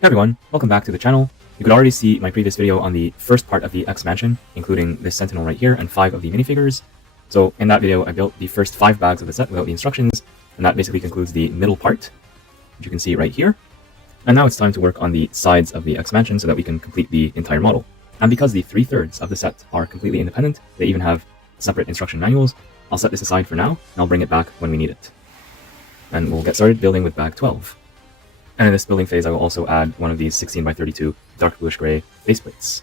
Hey everyone, welcome back to the channel. You could already see my previous video on the first part of the X mansion, including this sentinel right here and 5 of the minifigures. So in that video I built the first 5 bags of the set without the instructions, and that basically concludes the middle part, which you can see right here. And now it's time to work on the sides of the X mansion so that we can complete the entire model. And because the 3/3 of the set are completely independent, they even have separate instruction manuals, I'll set this aside for now, and I'll bring it back when we need it. And we'll get started building with bag 12. And in this building phase, I will also add one of these 16x32 dark bluish gray base plates.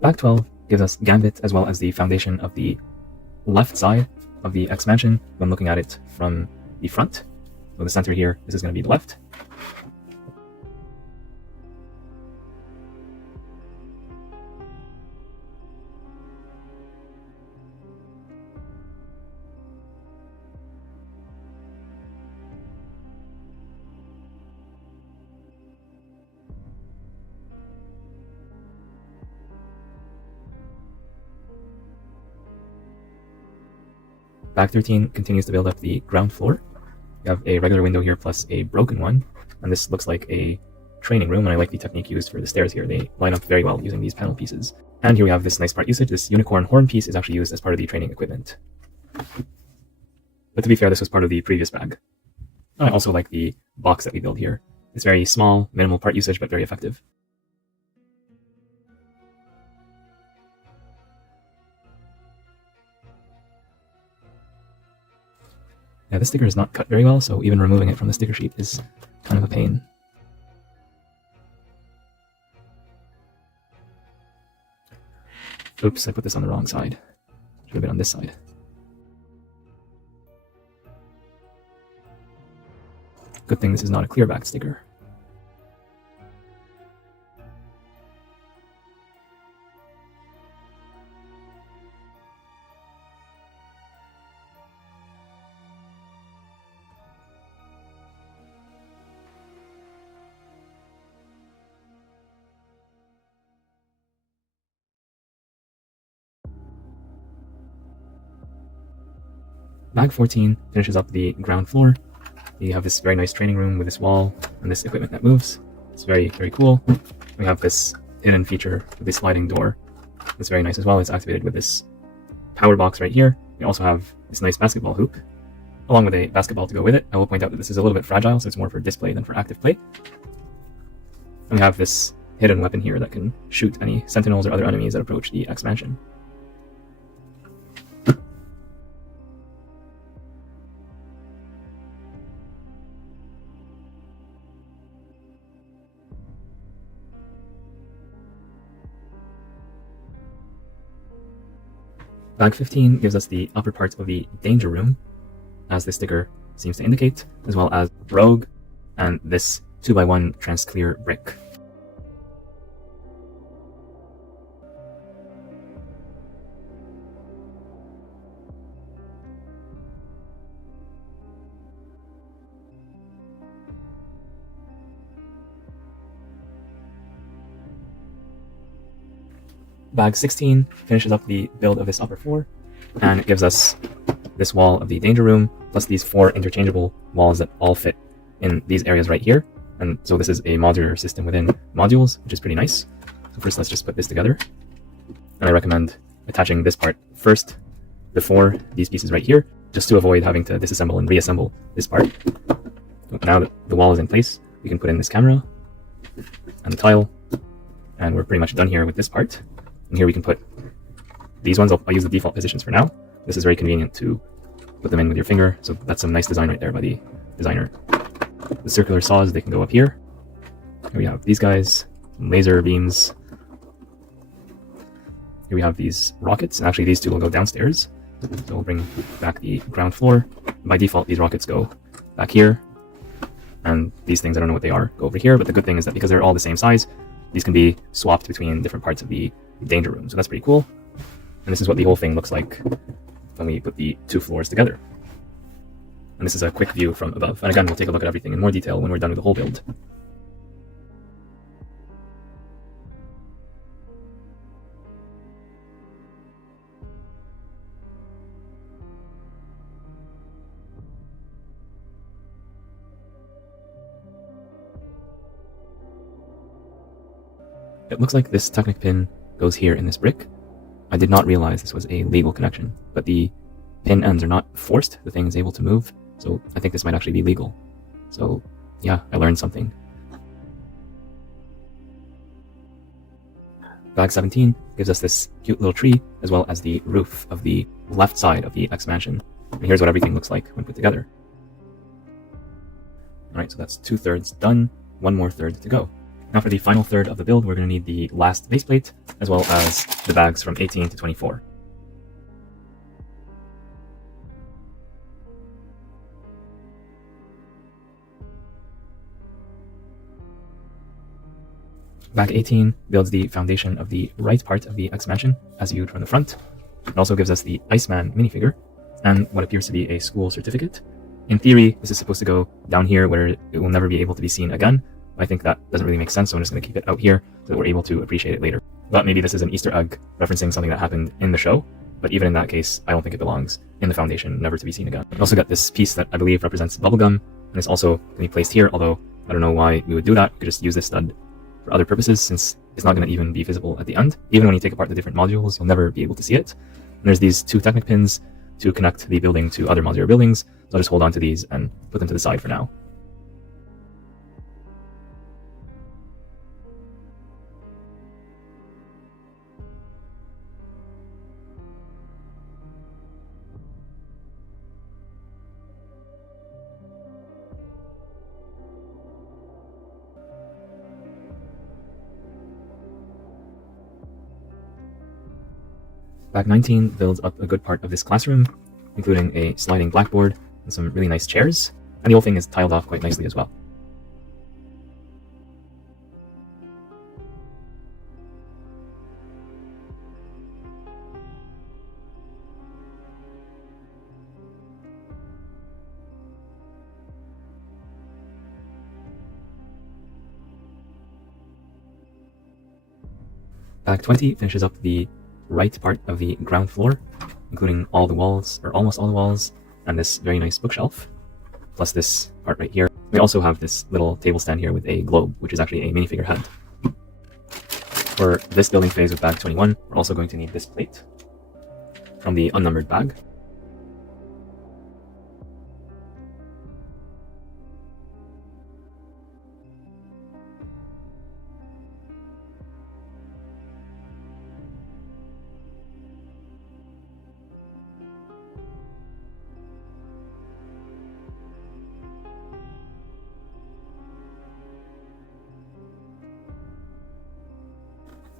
Bag 12 gives us Gambit as well as the foundation of the left side of the X mansion when looking at it from the front. So the center here, this is going to be the left. Bag 13 continues to build up the ground floor. We have a regular window here plus a broken one, and this looks like a training room, and I like the technique used for the stairs here. They line up very well using these panel pieces. And here we have this nice part usage. This unicorn horn piece is actually used as part of the training equipment. But to be fair, this was part of the previous bag. I also like the box that we build here. It's very small, minimal part usage, but very effective. Yeah, this sticker is not cut very well, so even removing it from the sticker sheet is kind of a pain. Oops, I put this on the wrong side. Should have been on this side. Good thing this is not a clear back sticker. Bag 14 finishes up the ground floor. You have this very nice training room with this wall and this equipment that moves. It's very, very cool. We have this hidden feature with this sliding door. It's very nice as well. It's activated with this power box right here. We also have this nice basketball hoop, along with a basketball to go with it. I will point out that this is a little bit fragile, so it's more for display than for active play. And we have this hidden weapon here that can shoot any sentinels or other enemies that approach the X mansion. Bag 15 gives us the upper part of the danger room, as this sticker seems to indicate, as well as rogue and this 2x1 transclear brick. Bag 16 finishes up the build of this upper floor, and it gives us this wall of the danger room, plus these 4 interchangeable walls that all fit in these areas right here. And so this is a modular system within modules, which is pretty nice. So first let's just put this together. And I recommend attaching this part first before these pieces right here, just to avoid having to disassemble and reassemble this part. So now that the wall is in place, we can put in this camera and the tile, and we're pretty much done here with this part. And here we can put these ones. I'll use the default positions for now. This is very convenient to put them in with your finger. So that's some nice design right there by the designer. The circular saws, they can go up here. Here we have these guys, laser beams. Here we have these rockets, and actually these 2 will go downstairs. So we'll bring back the ground floor. By default, these rockets go back here. And these things, I don't know what they are, go over here. But the good thing is that because they're all the same size, these can be swapped between different parts of the danger room. So that's pretty cool. And this is what the whole thing looks like when we put the 2 floors together. And this is a quick view from above. And again, we'll take a look at everything in more detail when we're done with the whole build. It looks like this Technic pin goes here in this brick. I did not realize this was a legal connection, but the pin ends are not forced. The thing is able to move, so I think this might actually be legal. So yeah, I learned something. Bag 17 gives us this cute little tree, as well as the roof of the left side of the X mansion. And here's what everything looks like when put together. Alright, so that's 2/3 done, one more third to go. Now for the final third of the build, we're going to need the last base plate, as well as the bags from 18 to 24. Bag 18 builds the foundation of the right part of the X mansion, as viewed from the front. It also gives us the Iceman minifigure, and what appears to be a school certificate. In theory, this is supposed to go down here where it will never be able to be seen again. I think that doesn't really make sense, so I'm just going to keep it out here so that we're able to appreciate it later. But maybe this is an Easter egg referencing something that happened in the show, but even in that case, I don't think it belongs in the foundation, never to be seen again. We also got this piece that I believe represents bubblegum, and it's also going to be placed here, although I don't know why we would do that. We could just use this stud for other purposes, since it's not going to even be visible at the end. Even when you take apart the different modules, you'll never be able to see it. And there's these two Technic pins to connect the building to other modular buildings, so I'll just hold on to these and put them to the side for now. Bag 19 builds up a good part of this classroom, including a sliding blackboard and some really nice chairs, and the whole thing is tiled off quite nicely as well. Bag 20 finishes up the right part of the ground floor, including all the walls, or almost all the walls, and this very nice bookshelf, plus this part right here. We also have this little table stand here with a globe, which is actually a minifigure head. For this building phase with bag 21, we're also going to need this plate from the unnumbered bag.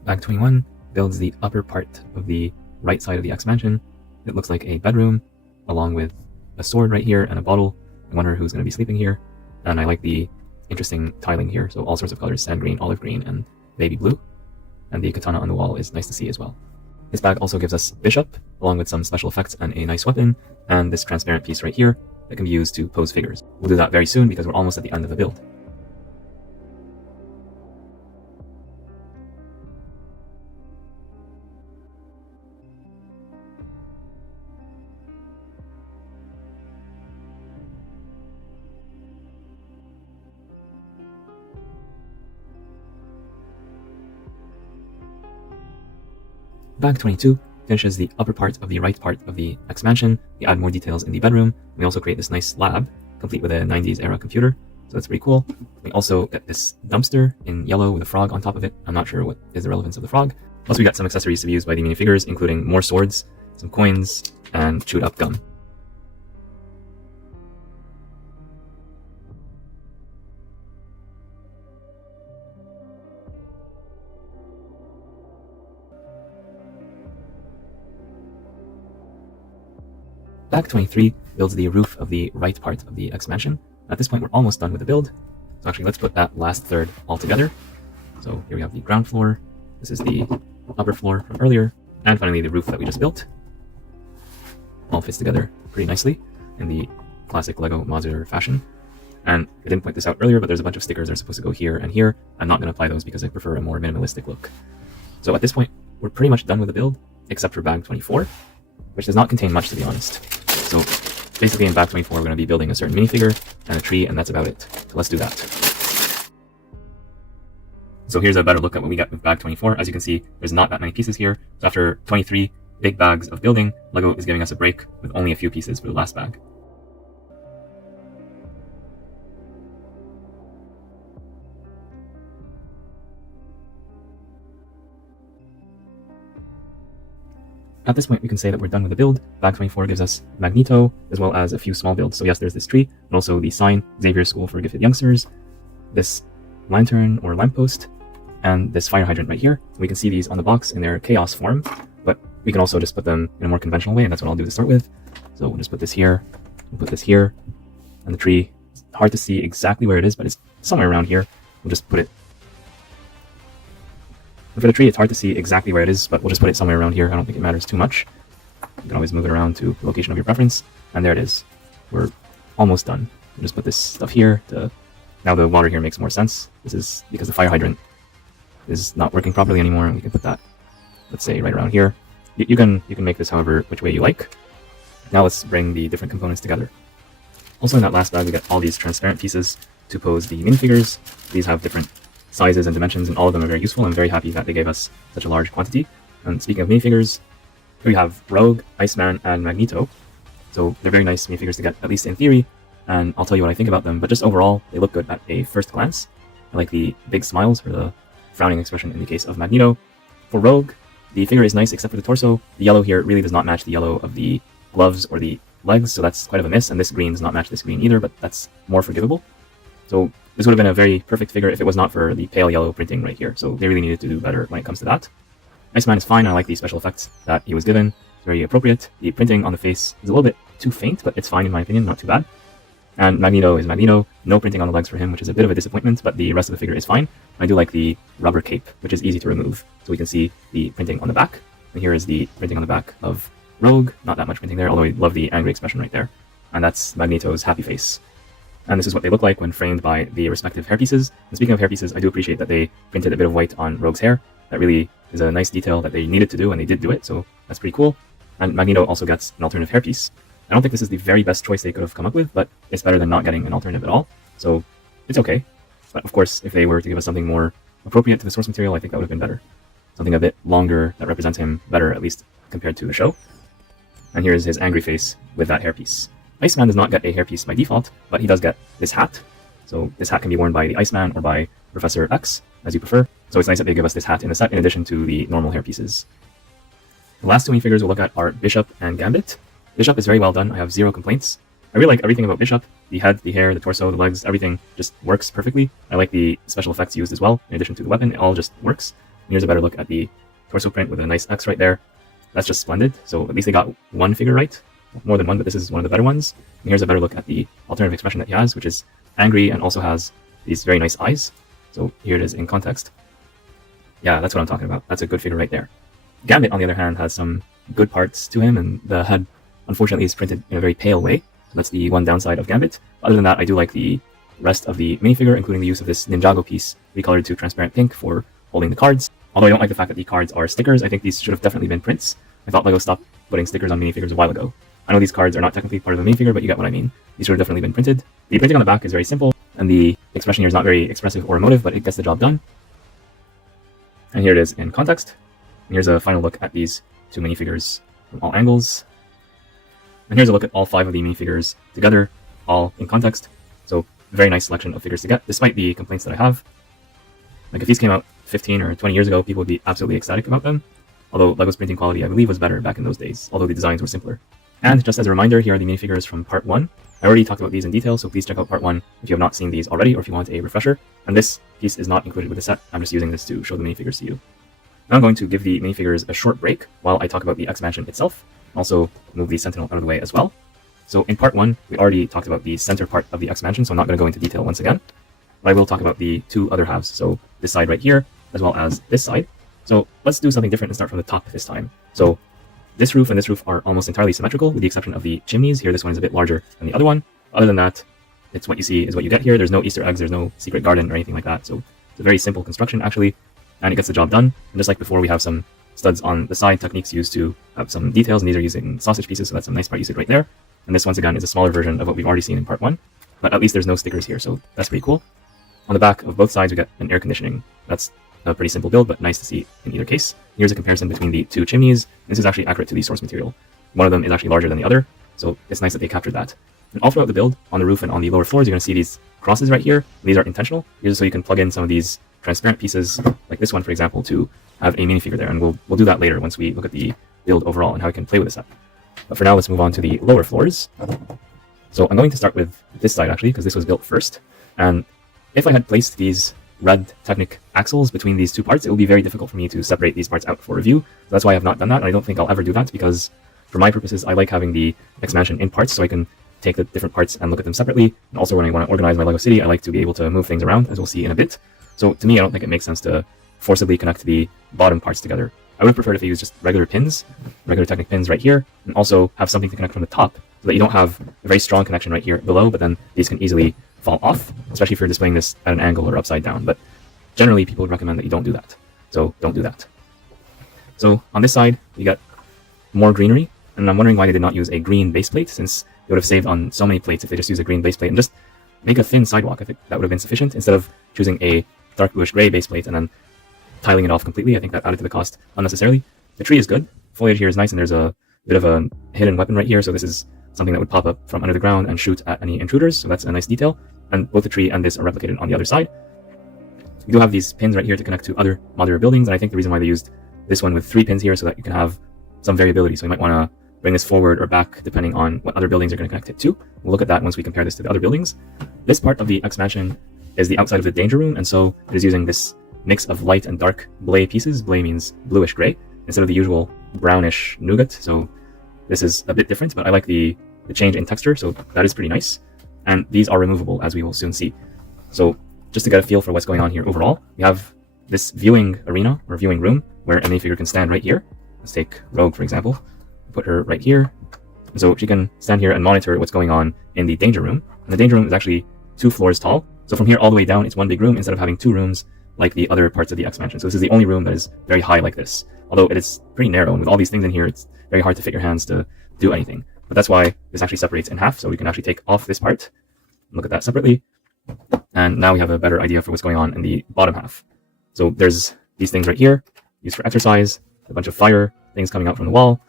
Bag 21 builds the upper part of the right side of the X mansion. It looks like a bedroom, along with a sword right here and a bottle. I wonder who's going to be sleeping here. And I like the interesting tiling here, so all sorts of colors: sand green, olive green, and baby blue. And the katana on the wall is nice to see as well. This bag also gives us Bishop, along with some special effects and a nice weapon, and this transparent piece right here that can be used to pose figures. We'll do that very soon because we're almost at the end of the build. Bag 22 finishes the upper part of the right part of the X mansion. We add more details in the bedroom. We also create this nice lab, complete with a 90s era computer, so that's pretty cool. We also get this dumpster in yellow with a frog on top of it. I'm not sure what is the relevance of the frog. Plus we got some accessories to be used by the minifigures, including more swords, some coins, and chewed up gum. Bag 23 builds the roof of the right part of the X mansion. At this point, we're almost done with the build. So actually, let's put that last third all together. So here we have the ground floor. This is the upper floor from earlier. And finally, the roof that we just built. All fits together pretty nicely in the classic Lego modular fashion. And I didn't point this out earlier, but there's a bunch of stickers that are supposed to go here and here. I'm not going to apply those because I prefer a more minimalistic look. So at this point, we're pretty much done with the build, except for bag 24, which does not contain much, to be honest. So basically in bag 24, we're going to be building a certain minifigure and a tree, and that's about it. So let's do that. So here's a better look at what we get with bag 24. As you can see, there's not that many pieces here. So after 23 big bags of building, LEGO is giving us a break with only a few pieces for the last bag. At this point, we can say that we're done with the build. Bag 24 gives us Magneto, as well as a few small builds. So yes, there's this tree, and also the sign, Xavier School for Gifted Youngsters, this lantern or lamppost, and this fire hydrant right here. We can see these on the box in their chaos form, but we can also just put them in a more conventional way, and that's what I'll do to start with. So we'll just put this here, we'll put this here, and the tree, it's hard to see exactly where it is, but it's somewhere around here. We'll just put it. For the tree, it's hard to see exactly where it is, but we'll just put it somewhere around here. I don't think it matters too much. You can always move it around to the location of your preference, and there it is. We're almost done. We'll just put this stuff here to... Now the water here makes more sense. This is because the fire hydrant is not working properly anymore, and we can put that, let's say, right around here. You can make this however which way you like. Now let's bring the different components together. Also in that last bag, we got all these transparent pieces to pose the minifigures. These have different sizes and dimensions, and all of them are very useful. I'm very happy that they gave us such a large quantity. And speaking of minifigures, here we have Rogue, Iceman, and Magneto. So they're very nice minifigures to get, at least in theory, and I'll tell you what I think about them, but just overall, they look good at a first glance. I like the big smiles for the frowning expression in the case of Magneto. For Rogue, the figure is nice except for the torso. The yellow here really does not match the yellow of the gloves or the legs, so that's quite of a miss, and this green does not match this green either, but that's more forgivable. So this would have been a very perfect figure if it was not for the pale yellow printing right here, so they really needed to do better when it comes to that. Iceman is fine. I like the special effects that he was given. It's very appropriate. The printing on the face is a little bit too faint, but it's fine in my opinion, not too bad. And Magneto is Magneto. No printing on the legs for him, which is a bit of a disappointment, but the rest of the figure is fine. I do like the rubber cape, which is easy to remove. So we can see the printing on the back. And here is the printing on the back of Rogue. Not that much printing there, although I love the angry expression right there. And that's Magneto's happy face. And this is what they look like when framed by the respective hairpieces. And speaking of hairpieces, I do appreciate that they printed a bit of white on Rogue's hair. That really is a nice detail that they needed to do, and they did do it, so that's pretty cool. And Magneto also gets an alternative hairpiece. I don't think this is the very best choice they could have come up with, but it's better than not getting an alternative at all, so it's okay. But of course, if they were to give us something more appropriate to the source material, I think that would have been better. Something a bit longer that represents him better, at least compared to the show. And here's his angry face with that hairpiece. Iceman does not get a hairpiece by default, but he does get this hat. So this hat can be worn by the Iceman or by Professor X, as you prefer. So it's nice that they give us this hat in the set in addition to the normal hairpieces. The last two minifigures we'll look at are Bishop and Gambit. Bishop is very well done. I have zero complaints. I really like everything about Bishop. The head, the hair, the torso, the legs, everything just works perfectly. I like the special effects used as well. In addition to the weapon, it all just works. And here's a better look at the torso print with a nice X right there. That's just splendid. So at least they got one figure right. More than one, but this is one of the better ones. And here's a better look at the alternative expression that he has, which is angry and also has these very nice eyes. So here it is in context. Yeah, that's what I'm talking about. That's a good figure right there. Gambit, on the other hand, has some good parts to him, and the head, unfortunately, is printed in a very pale way. So that's the one downside of Gambit. Other than that, I do like the rest of the minifigure, including the use of this Ninjago piece recolored to transparent pink for holding the cards. Although I don't like the fact that the cards are stickers. I think these should have definitely been prints. I thought LEGO stopped putting stickers on minifigures a while ago. I know these cards are not technically part of the minifigure, but you get what I mean. These should have definitely been printed. The printing on the back is very simple, and the expression here is not very expressive or emotive, but it gets the job done. And here it is in context. And here's a final look at these two minifigures from all angles. And here's a look at all 5 of the minifigures together, all in context. So very nice selection of figures to get, despite the complaints that I have. Like if these came out 15 or 20 years ago, people would be absolutely ecstatic about them. Although LEGO's printing quality, I believe, was better back in those days, although the designs were simpler. And just as a reminder, here are the minifigures from part 1. I already talked about these in detail, so please check out part 1 if you have not seen these already, or if you want a refresher. And this piece is not included with the set. I'm just using this to show the minifigures to you. Now I'm going to give the minifigures a short break while I talk about the X-Mansion itself. Also move the Sentinel out of the way as well. So in part 1, we already talked about the center part of the X-Mansion, so I'm not going to go into detail once again. But I will talk about the 2 other halves, so this side right here, as well as this side. So let's do something different and start from the top this time. So this roof and this roof are almost entirely symmetrical, with the exception of the chimneys. Here, this one is a bit larger than the other one. Other than that, it's what you see is what you get here. There's no Easter eggs, there's no secret garden or anything like that. So it's a very simple construction, actually, and it gets the job done. And just like before, we have some studs on the side, techniques used to have some details, and these are using sausage pieces, so that's some nice part usage right there. And this, once again, is a smaller version of what we've already seen in part 1, but at least there's no stickers here, so that's pretty cool. On the back of both sides, we get an air conditioning that's a pretty simple build, but nice to see in either case. Here's a comparison between the two chimneys. This is actually accurate to the source material. One of them is actually larger than the other, so it's nice that they captured that. And all throughout the build, on the roof and on the lower floors, you're going to see these crosses right here. These are intentional, so you can plug in some of these transparent pieces, like this one, for example, to have a minifigure there. And we'll do that later once we look at the build overall and how we can play with this set. But for now, let's move on to the lower floors. So I'm going to start with this side, actually, because this was built first. And if I had placed these red Technic axles between these two parts, it would be very difficult for me to separate these parts out for review. So that's why I have not done that, and I don't think I'll ever do that, because for my purposes, I like having the X-Mansion in parts so I can take the different parts and look at them separately. And also when I want to organize my LEGO city, I like to be able to move things around, as we'll see in a bit. So to me, I don't think it makes sense to forcibly connect the bottom parts together. I would have preferred if you use just regular pins, regular Technic pins right here, and also have something to connect from the top, so that you don't have a very strong connection right here below, but then these can easily fall off, especially if you're displaying this at an angle or upside down. But generally, people would recommend that you don't do that. So don't do that. So on this side, you got more greenery, and I'm wondering why they did not use a green base plate, since it would have saved on so many plates if they just use a green base plate and just make a thin sidewalk. I think that would have been sufficient, instead of choosing a dark bluish gray base plate and then tiling it off completely. I think that added to the cost unnecessarily. The tree is good. Foliage here is nice, and there's a bit of a hidden weapon right here, so this is something that would pop up from under the ground and shoot at any intruders, so that's a nice detail. And both the tree and this are replicated on the other side. You do have these pins right here to connect to other modular buildings, and I think the reason why they used this one with 3 pins here so that you can have some variability. So you might want to bring this forward or back depending on what other buildings are going to connect it to. We'll look at that once we compare this to the other buildings. This part of the X-Mansion is the outside of the danger room, and so it is using this mix of light and dark blay pieces. Blay means bluish gray, instead of the usual brownish nougat. So this is a bit different, but I like the change in texture, so that is pretty nice. And these are removable, as we will soon see. So just to get a feel for what's going on here overall, we have this viewing arena or viewing room where a minifigure can stand right here. Let's take Rogue, for example. Put her right here. And so she can stand here and monitor what's going on in the danger room. And the danger room is actually 2 floors tall. So from here all the way down, it's one big room instead of having 2 rooms like the other parts of the X-Mansion. So this is the only room that is very high like this. Although it is pretty narrow, and with all these things in here, it's very hard to fit your hands to do anything. But that's why this actually separates in half, so we can actually take off this part, look at that separately, and now we have a better idea for what's going on in the bottom half. So there's these things right here, used for exercise, a bunch of fire things coming out from the wall,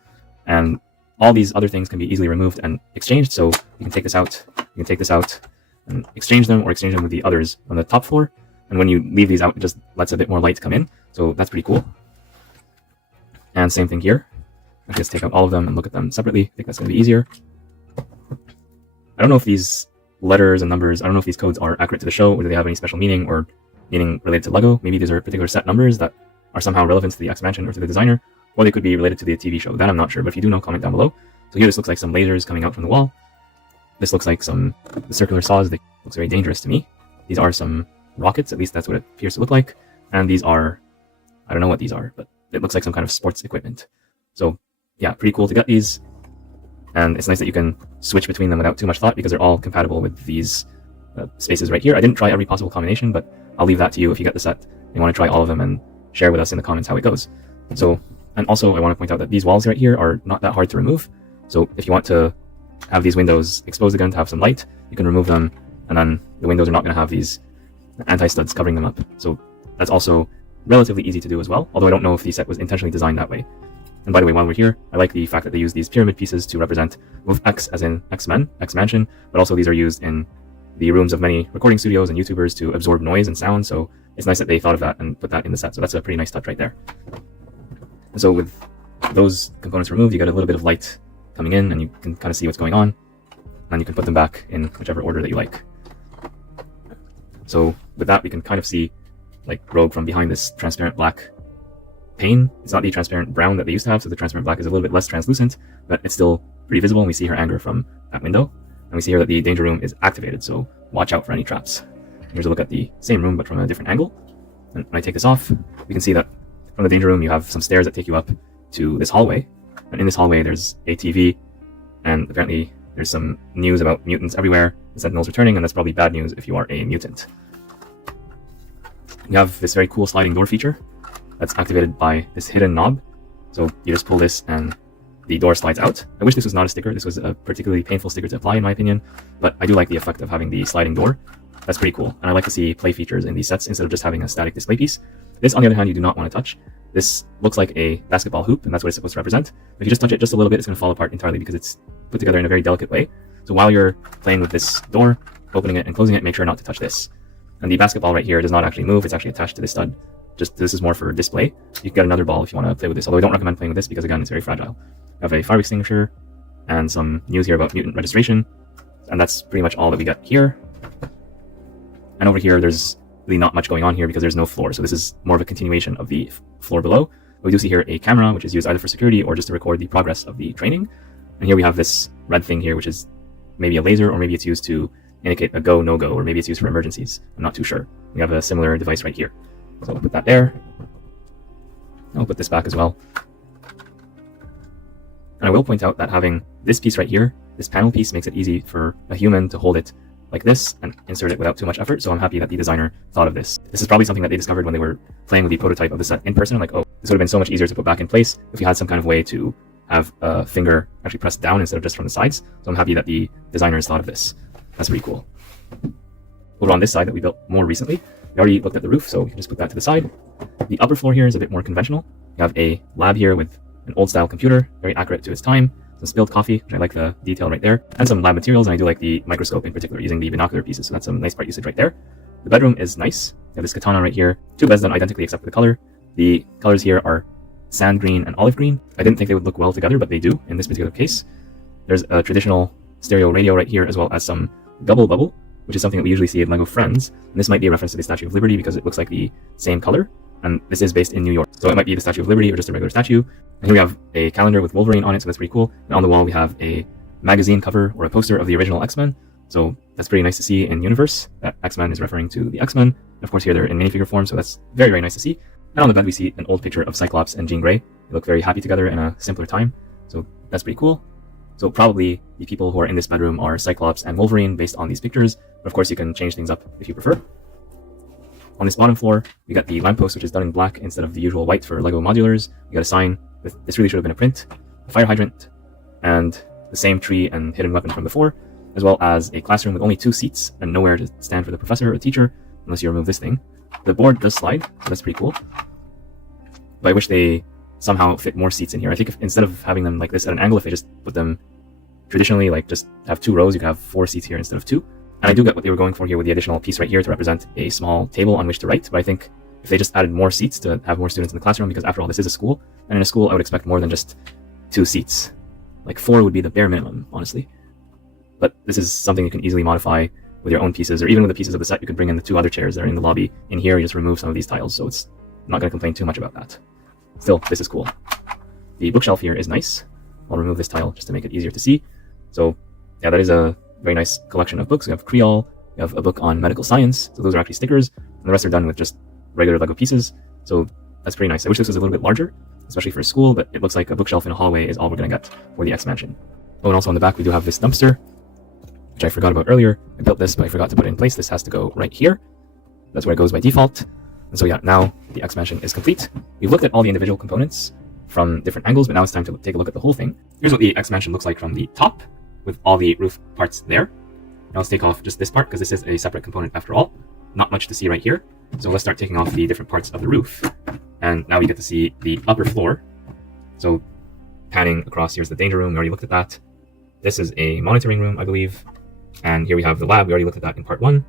and all these other things can be easily removed and exchanged. So you can take this out, you can take this out, and exchange them, or exchange them with the others on the top floor. And when you leave these out, it just lets a bit more light come in, so that's pretty cool. And same thing here. I just take out all of them and look at them separately. I think that's going to be easier. I don't know if these letters and numbers, I don't know if these codes are accurate to the show, or do they have any special meaning or meaning related to LEGO. Maybe these are particular set numbers that are somehow relevant to the X-Mansion or to the designer, or they could be related to the TV show. That I'm not sure, but if you do know, comment down below. So here this looks like some lasers coming out from the wall. This looks like the circular saws. They looks very dangerous to me. These are some rockets, at least that's what it appears to look like. And these are, I don't know what these are, but it looks like some kind of sports equipment. So yeah, pretty cool to get these. And it's nice that you can switch between them without too much thought, because they're all compatible with these spaces right here. I didn't try every possible combination, but I'll leave that to you if you get the set and you want to try all of them, and share with us in the comments how it goes. So, and also I want to point out that these walls right here are not that hard to remove. So if you want to have these windows exposed again to have some light, you can remove them, and then the windows are not going to have these anti-studs covering them up. So that's also relatively easy to do as well, although I don't know if the set was intentionally designed that way. And by the way, while we're here, I like the fact that they use these pyramid pieces to represent both X as in X-Men, X-Mansion, but also these are used in the rooms of many recording studios and YouTubers to absorb noise and sound, so it's nice that they thought of that and put that in the set. So that's a pretty nice touch right there. And so with those components removed, you get a little bit of light coming in, and you can kind of see what's going on, and you can put them back in whichever order that you like. So with that, we can kind of see like Rogue from behind this transparent black pane. It's not the transparent brown that they used to have, so the transparent black is a little bit less translucent, but it's still pretty visible, and we see her anger from that window. And we see here that the danger room is activated, so watch out for any traps. Here's a look at the same room, but from a different angle. And when I take this off, we can see that from the danger room, you have some stairs that take you up to this hallway. And in this hallway, there's a TV, and apparently there's some news about mutants everywhere. The Sentinel's returning, and that's probably bad news if you are a mutant. You have this very cool sliding door feature that's activated by this hidden knob. So you just pull this and the door slides out. I wish this was not a sticker. This was a particularly painful sticker to apply, in my opinion, but I do like the effect of having the sliding door. that's pretty cool. And I like to see play features in these sets instead of just having a static display piece. This, on the other hand, you do not want to touch. This looks like a basketball hoop, and that's what it's supposed to represent. If you just touch it just a little bit, it's going to fall apart entirely because it's put together in a very delicate way. So while you're playing with this door, opening it and closing it, make sure not to touch this. And the basketball right here does not actually move. It's actually attached to this stud. Just this is more for display. You can get another ball if you want to play with this, although I don't recommend playing with this because, again, it's very fragile. I have a fire extinguisher and some news here about mutant registration. And that's pretty much all that we got here. And over here, there's really not much going on here because there's no floor. So this is more of a continuation of the floor below. We do see here a camera, which is used either for security or just to record the progress of the training. And here we have this red thing here, which is maybe a laser, or maybe it's used to indicate a go, no-go, or maybe it's used for emergencies. I'm not too sure. We have a similar device right here. So I'll put that there. I'll put this back as well. And I will point out that having this piece right here, this panel piece, makes it easy for a human to hold it like this and insert it without too much effort. So I'm happy that the designer thought of this. This is probably something that they discovered when they were playing with the prototype of the set in person. I'm like, oh, this would have been so much easier to put back in place if you had some kind of way to have a finger actually pressed down instead of just from the sides. So I'm happy that the designers thought of this. That's pretty cool. Over on this side that we built more recently, we already looked at the roof, so we can just put that to the side. The upper floor here is a bit more conventional. We have a lab here with an old style computer, very accurate to its time. Some spilled coffee, which I like the detail right there, and some lab materials, and I do like the microscope in particular, using the binocular pieces, so that's some nice part usage right there. The bedroom is nice. We have this katana right here. Two beds done identically except for the color. The colors here are sand green and olive green. I didn't think they would look well together, but they do in this particular case. There's a traditional stereo radio right here, as well as some double bubble, which is something that we usually see in LEGO Friends. And this might be a reference to the Statue of Liberty because it looks like the same color. And this is based in New York. So it might be the Statue of Liberty or just a regular statue. And here we have a calendar with Wolverine on it, so that's pretty cool. And on the wall we have a magazine cover or a poster of the original X-Men. So that's pretty nice to see in universe. That X-Men is referring to the X-Men. And of course here they're in minifigure form, so that's very, very nice to see. And on the bed we see an old picture of Cyclops and Jean Grey. They look very happy together in a simpler time. So that's pretty cool. So probably the people who are in this bedroom are Cyclops and Wolverine based on these pictures. But of course you can change things up if you prefer. On this bottom floor, we got the lamppost, which is done in black instead of the usual white for LEGO modulars. We got a sign with, this really should have been a print, a fire hydrant, and the same tree and hidden weapon from before, as well as a classroom with only 2 seats and nowhere to stand for the professor or teacher, unless you remove this thing. The board does slide, so that's pretty cool. But I wish they somehow fit more seats in here. I think if, instead of having them like this at an angle, if they just put them traditionally, like just have 2 rows, you could have 4 seats here instead of 2. And I do get what they were going for here with the additional piece right here to represent a small table on which to write, but I think if they just added more seats to have more students in the classroom, because after all, this is a school, and in a school I would expect more than just 2 seats. Like 4 would be the bare minimum, honestly. But this is something you can easily modify with your own pieces, or even with the pieces of the set, you could bring in the 2 other chairs that are in the lobby. In here, you just remove some of these tiles, so it's I'm not going to complain too much about that. Still, this is cool. The bookshelf here is nice. I'll remove this tile just to make it easier to see. So yeah, that is a very nice collection of books. We have Creole, we have a book on medical science, so those are actually stickers, and the rest are done with just regular LEGO pieces, so that's pretty nice. I wish this was a little bit larger, especially for a school, but it looks like a bookshelf in a hallway is all we're going to get for the X Mansion. Oh, and also on the back we do have this dumpster, which I forgot about earlier. I built this, but I forgot to put it in place. This has to go right here. That's where it goes by default. And so yeah, now the X Mansion is complete. We've looked at all the individual components from different angles, but now it's time to take a look at the whole thing. Here's what the X Mansion looks like from the top, with all the roof parts there. Now let's take off just this part, because this is a separate component after all. Not much to see right here. So let's start taking off the different parts of the roof. And now we get to see the upper floor. So panning across, here's the danger room. We already looked at that. This is a monitoring room, I believe. And here we have the lab. We already looked at that in part 1.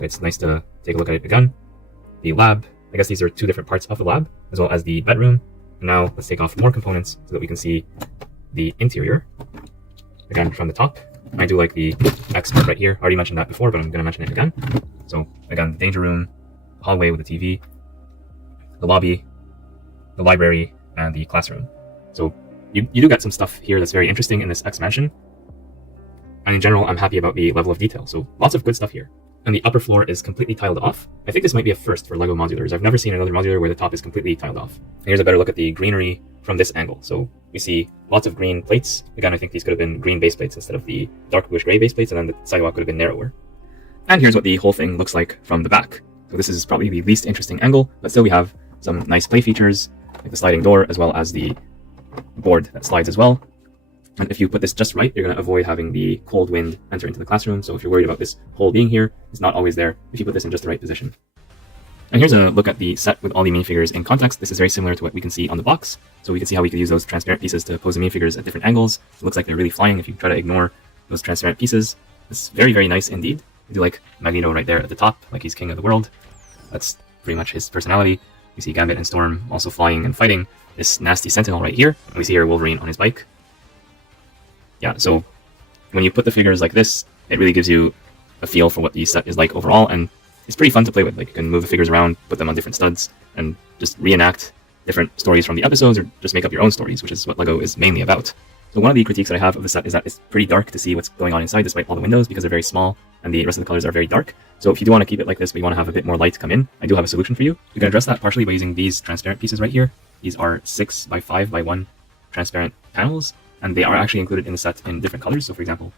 It's nice to take a look at it again. The lab, I guess these are 2 different parts of the lab, as well as the bedroom. And now let's take off more components so that we can see the interior. Again, from the top. I do like the X part right here. I already mentioned that before, but I'm going to mention it again. So again, the danger room, the hallway with the TV, the lobby, the library, and the classroom. So you do get some stuff here that's very interesting in this X Mansion. And in general, I'm happy about the level of detail. So lots of good stuff here. And the upper floor is completely tiled off. I think this might be a first for LEGO modulars. I've never seen another modular where the top is completely tiled off. And here's a better look at the greenery from this angle. So we see lots of green plates. Again, I think these could have been green base plates instead of the dark bluish gray base plates, and then the sidewalk could have been narrower. And here's what the whole thing looks like from the back. So this is probably the least interesting angle, but still we have some nice play features, like the sliding door, as well as the board that slides as well. And if you put this just right, you're going to avoid having the cold wind enter into the classroom. So if you're worried about this hole being here, it's not always there if you put this in just the right position. And here's a look at the set with all the minifigures in context. This is very similar to what we can see on the box. So we can see how we could use those transparent pieces to pose the minifigures at different angles. It looks like they're really flying if you try to ignore those transparent pieces. It's very, very nice indeed. We do like Magneto right there at the top, like he's king of the world. That's pretty much his personality. We see Gambit and Storm also flying and fighting this nasty Sentinel right here. And we see here Wolverine on his bike. Yeah, so when you put the figures like this, it really gives you a feel for what the set is like overall, and it's pretty fun to play with. Like, you can move the figures around, put them on different studs, and just reenact different stories from the episodes, or just make up your own stories, which is what LEGO is mainly about. So one of the critiques that I have of the set is that it's pretty dark to see what's going on inside, despite all the windows, because they're very small, and the rest of the colors are very dark. So if you do want to keep it like this, but you want to have a bit more light come in, I do have a solution for you. You can address that partially by using these transparent pieces right here. These are 6 by 5 by 1 transparent panels, and they are actually included in the set in different colors. So for example,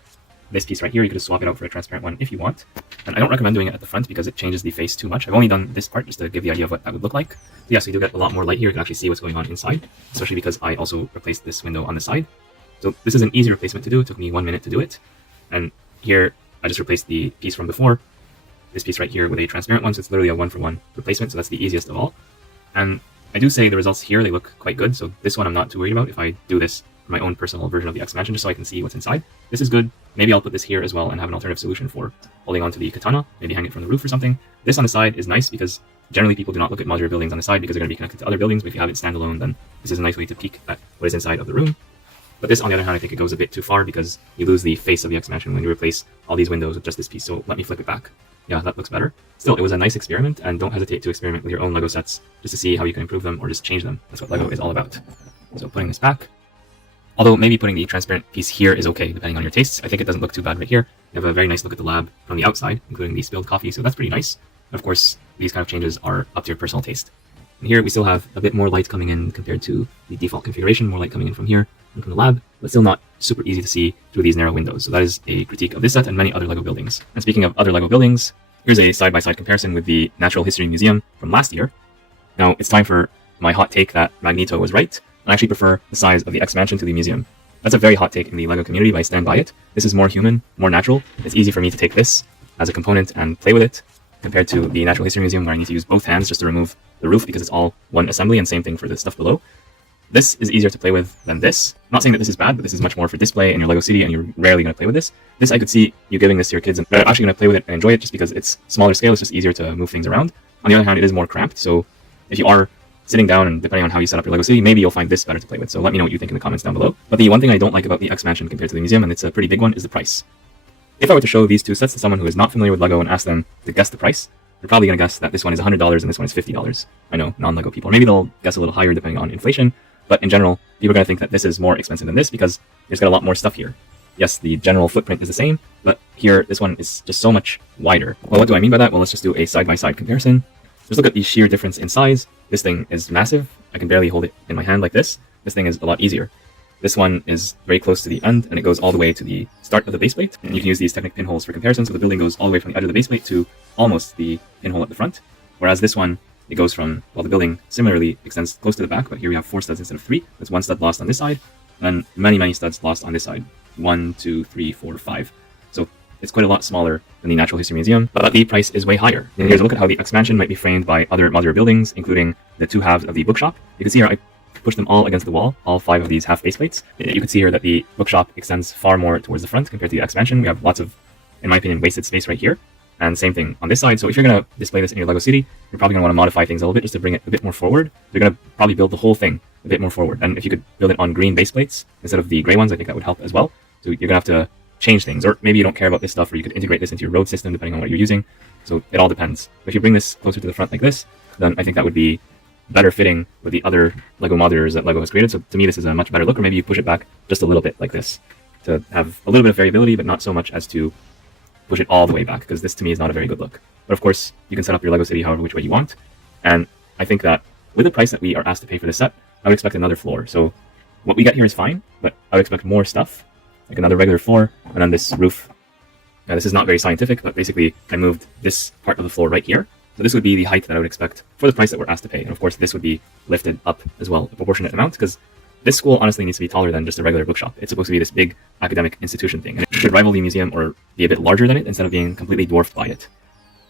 this piece right here, you could just swap it out for a transparent one if you want. And I don't recommend doing it at the front because it changes the face too much. I've only done this part just to give the idea of what that would look like. So yes, you do get a lot more light here. You can actually see what's going on inside, especially because I also replaced this window on the side. So this is an easy replacement to do. It took me 1 minute to do it. And here, I just replaced the piece from before, this piece right here, with a transparent one. So it's literally a 1-for-1 replacement. So that's the easiest of all. And I do say the results here, they look quite good. So this one I'm not too worried about if I do this for my own personal version of the X-Mansion, just so I can see what's inside. This is good. Maybe I'll put this here as well and have an alternative solution for holding onto the katana, maybe hang it from the roof or something. This on the side is nice because generally people do not look at modular buildings on the side because they're going to be connected to other buildings, but if you have it standalone, then this is a nice way to peek at what is inside of the room. But this, on the other hand, I think it goes a bit too far because you lose the face of the X-Mansion when you replace all these windows with just this piece. So let me flip it back. Yeah, that looks better. Still, it was a nice experiment, and don't hesitate to experiment with your own LEGO sets just to see how you can improve them or just change them. That's what LEGO is all about. So putting this back. Although maybe putting the transparent piece here is okay, depending on your tastes. I think it doesn't look too bad right here. You have a very nice look at the lab from the outside, including the spilled coffee, so that's pretty nice. And of course, these kind of changes are up to your personal taste. And here we still have a bit more light coming in compared to the default configuration, more light coming in from here and from the lab, but still not super easy to see through these narrow windows. So that is a critique of this set and many other LEGO buildings. And speaking of other LEGO buildings, here's a side-by-side comparison with the Natural History Museum from last year. Now, it's time for my hot take that Magneto was right. I actually prefer the size of the X-Mansion to the museum. That's a very hot take in the LEGO community, but I stand by it. This is more human, more natural. It's easy for me to take this as a component and play with it, compared to the Natural History Museum where I need to use both hands just to remove the roof because it's all one assembly, and same thing for the stuff below. This is easier to play with than this. I'm not saying that this is bad, but this is much more for display in your LEGO city, and you're rarely going to play with this. This I could see you giving this to your kids, and they're actually going to play with it and enjoy it just because it's smaller scale, it's just easier to move things around. On the other hand, it is more cramped, so if you are sitting down and depending on how you set up your LEGO city, maybe you'll find this better to play with. So let me know what you think in the comments down below. But the one thing I don't like about the X-Mansion compared to the museum, and it's a pretty big one, is the price. If I were to show these two sets to someone who is not familiar with LEGO and ask them to guess the price, they're probably going to guess that this one is $100 and this one is $50. I know, non-LEGO people. Or maybe they'll guess a little higher depending on inflation, but in general, people are going to think that this is more expensive than this because there's got a lot more stuff here. Yes, the general footprint is the same, but here, this one is just so much wider. Well, what do I mean by that? Well, let's just do a side-by-side comparison. Just look at the sheer difference in size. This thing is massive. I can barely hold it in my hand like this. This thing is a lot easier. This one is very close to the end, and it goes all the way to the start of the base plate. And you can use these Technic pinholes for comparison, so the building goes all the way from the edge of the base plate to almost the pinhole at the front. Whereas this one, it goes from, well, the building similarly extends close to the back, but here we have 4 studs instead of 3. There's 1 stud lost on this side, and many, many studs lost on this side. 1, 2, 3, 4, 5. So it's quite a lot smaller than the Natural History Museum, but the price is way higher. And here's a look at how the X-Mansion might be framed by other modular buildings, including the 2 halves of the bookshop. You can see here I push them all against the wall, all 5 of these half base plates. You can see here that the bookshop extends far more towards the front compared to the X-Mansion. We have lots of, in my opinion, wasted space right here. And same thing on this side. So if you're going to display this in your LEGO city, you're probably going to want to modify things a little bit just to bring it a bit more forward. You're going to probably build the whole thing a bit more forward. And if you could build it on green base plates instead of the gray ones, I think that would help as well. So you're going to have to change things, or maybe you don't care about this stuff, or you could integrate this into your road system depending on what you're using. So it all depends. If you bring this closer to the front like this, then I think that would be better fitting with the other LEGO modulars that LEGO has created. So to me, this is a much better look, or maybe you push it back just a little bit like this to have a little bit of variability, but not so much as to push it all the way back, because this to me is not a very good look. But of course, you can set up your LEGO city however which way you want. And I think that with the price that we are asked to pay for this set, I would expect another floor. So what we get here is fine, but I would expect more stuff, like another regular floor, and then this roof. Now this is not very scientific, but basically I moved this part of the floor right here. So this would be the height that I would expect for the price that we're asked to pay. And of course, this would be lifted up as well, a proportionate amount, because This school honestly needs to be taller than just a regular bookshop. It's supposed to be this big academic institution thing, and it should rival the museum or be a bit larger than it instead of being completely dwarfed by it.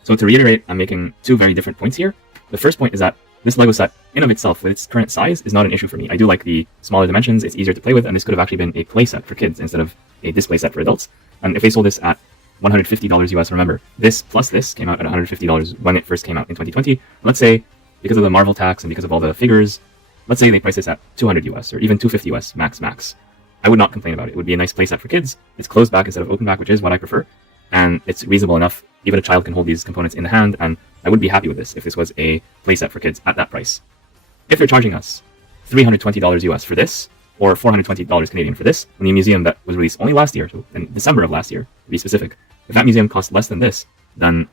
So to reiterate, I'm making two very different points here. The first point is that this LEGO set, in of itself, with its current size, is not an issue for me. I do like the smaller dimensions, it's easier to play with, and this could have actually been a play set for kids instead of a display set for adults. And if they sold this at $150 US, remember, this plus this came out at $150 when it first came out in 2020. Let's say, because of the Marvel tax and because of all the figures, let's say they price this at $200 US or even $250 US max. I would not complain about it. It would be a nice playset for kids. It's closed back instead of open back, which is what I prefer. And it's reasonable enough. Even a child can hold these components in the hand, and I would be happy with this if this was a playset for kids at that price. If they're charging us $320 US for this, or $420 Canadian for this, in the museum that was released only last year, so in December of last year, to be specific, if that museum costs less than this, then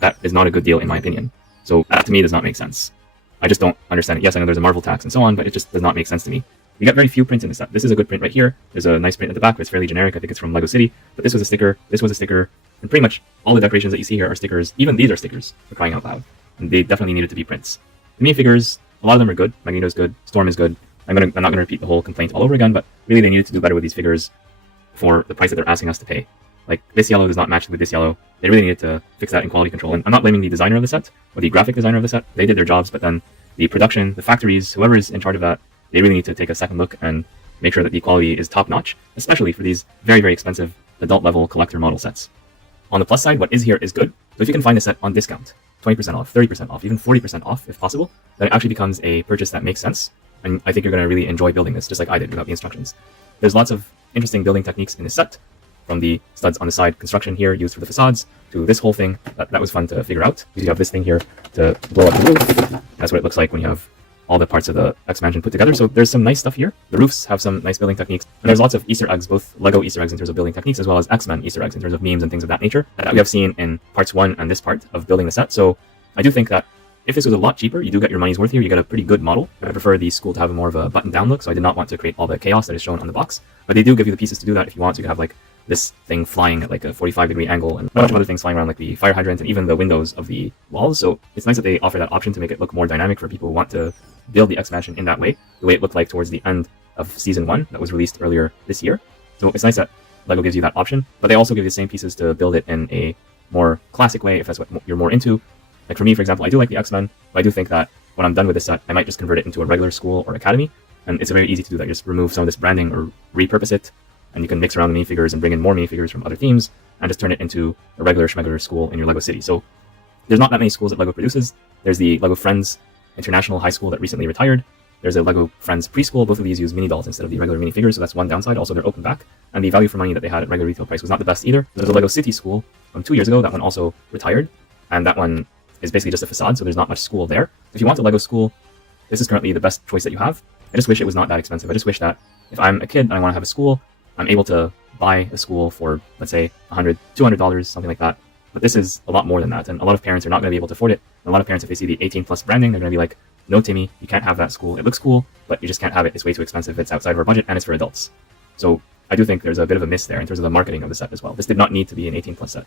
that is not a good deal in my opinion. So that to me does not make sense. I just don't understand it. Yes, I know there's a Marvel tax and so on, but it just does not make sense to me. We got very few prints in this set. This is a good print right here. There's a nice print at the back, but it's fairly generic. I think it's from Lego City. But this was a sticker, this was a sticker, and pretty much all the decorations that you see here are stickers. Even these are stickers, for crying out loud. And they definitely needed to be prints. The minifigures, a lot of them are good. Magneto's good, Storm is good. I'm not going to repeat the whole complaint all over again, but really they needed to do better with these figures for the price that they're asking us to pay. Like, this yellow does not match with this yellow. They really needed to fix that in quality control. And I'm not blaming the designer of the set, or the graphic designer of the set. They did their jobs, but then the production, the factories, whoever is in charge of that, they really need to take a second look and make sure that the quality is top-notch, especially for these very, very expensive adult-level collector model sets. On the plus side, what is here is good. So if you can find a set on discount, 20% off, 30% off, even 40% off if possible, then it actually becomes a purchase that makes sense. And I think you're going to really enjoy building this, just like I did without the instructions. There's lots of interesting building techniques in this set, from the studs on the side construction here used for the facades, to this whole thing. That was fun to figure out. You have this thing here to blow up the roof. That's what it looks like when you have all the parts of the X-Mansion put together. So there's some nice stuff here. The roofs have some nice building techniques. And there's lots of Easter eggs, both Lego Easter eggs in terms of building techniques, as well as X-Men Easter eggs in terms of memes and things of that nature, that we have seen in parts 1 and this part of building the set. So I do think that if this was a lot cheaper, you do get your money's worth here. You get a pretty good model. I prefer the school to have more of a button-down look, so I did not want to create all the chaos that is shown on the box. But they do give you the pieces to do that if you want. So you have like this thing flying at like a 45-degree angle, and a bunch of other things flying around like the fire hydrant and even the windows of the walls. So it's nice that they offer that option to make it look more dynamic for people who want to build the X-Mansion in that way, the way it looked like towards the end of Season 1 that was released earlier this year. So it's nice that LEGO gives you that option, but they also give you the same pieces to build it in a more classic way if that's what you're more into. Like for me, for example, I do like the X-Men, but I do think that when I'm done with this set, I might just convert it into a regular school or academy, and it's very easy to do that. Just remove some of this branding or repurpose it, and you can mix around the minifigures and bring in more minifigures from other themes, and just turn it into a regular schmegular school in your LEGO city. So there's not that many schools that LEGO produces. There's the LEGO Friends International High School that recently retired. There's a LEGO Friends Preschool. Both of these use mini dolls instead of the regular minifigures, so that's one downside. Also, they're open back, and the value for money that they had at regular retail price was not the best either. There's a LEGO City School from 2 years ago. That one also retired, and that one is basically just a facade, so there's not much school there. If you want a LEGO school, this is currently the best choice that you have. I just wish it was not that expensive. I just wish that if I'm a kid and I want to have a school, I'm able to buy a school for, let's say, $100, $200, something like that. But this is a lot more than that, and a lot of parents are not going to be able to afford it. And a lot of parents, if they see the 18 plus branding, they're going to be like, no, Timmy, you can't have that school. It looks cool, but you just can't have it. It's way too expensive. It's outside of our budget, and it's for adults. So I do think there's a bit of a miss there in terms of the marketing of the set as well. This did not need to be an 18 plus set.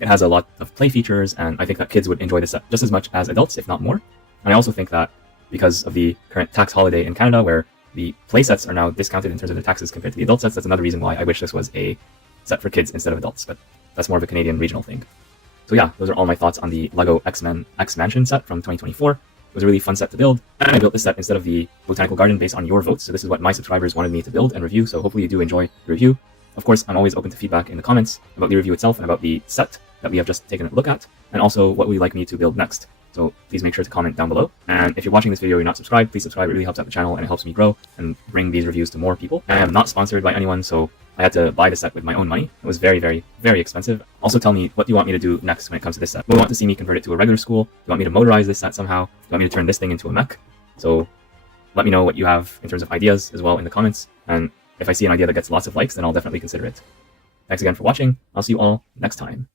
It has a lot of play features, and I think that kids would enjoy this set just as much as adults, if not more. And I also think that because of the current tax holiday in Canada, where the play sets are now discounted in terms of their taxes compared to the adult sets, that's another reason why I wish this was a set for kids instead of adults, but that's more of a Canadian regional thing. So yeah, those are all my thoughts on the LEGO X-Men X-Mansion set from 2024. It was a really fun set to build, and I built this set instead of the Botanical Garden based on your votes, so this is what my subscribers wanted me to build and review, so hopefully you do enjoy the review. Of course, I'm always open to feedback in the comments about the review itself and about the set that we have just taken a look at, and also what would you like me to build next. So please make sure to comment down below. And if you're watching this video and you're not subscribed, please subscribe. It really helps out the channel and it helps me grow and bring these reviews to more people. I am not sponsored by anyone, so I had to buy the set with my own money. It was very, very, very expensive. Also tell me, what do you want me to do next when it comes to this set? Do you want to see me convert it to a regular school? Do you want me to motorize this set somehow? Do you want me to turn this thing into a mech? So let me know what you have in terms of ideas as well in the comments. And if I see an idea that gets lots of likes, then I'll definitely consider it. Thanks again for watching. I'll see you all next time.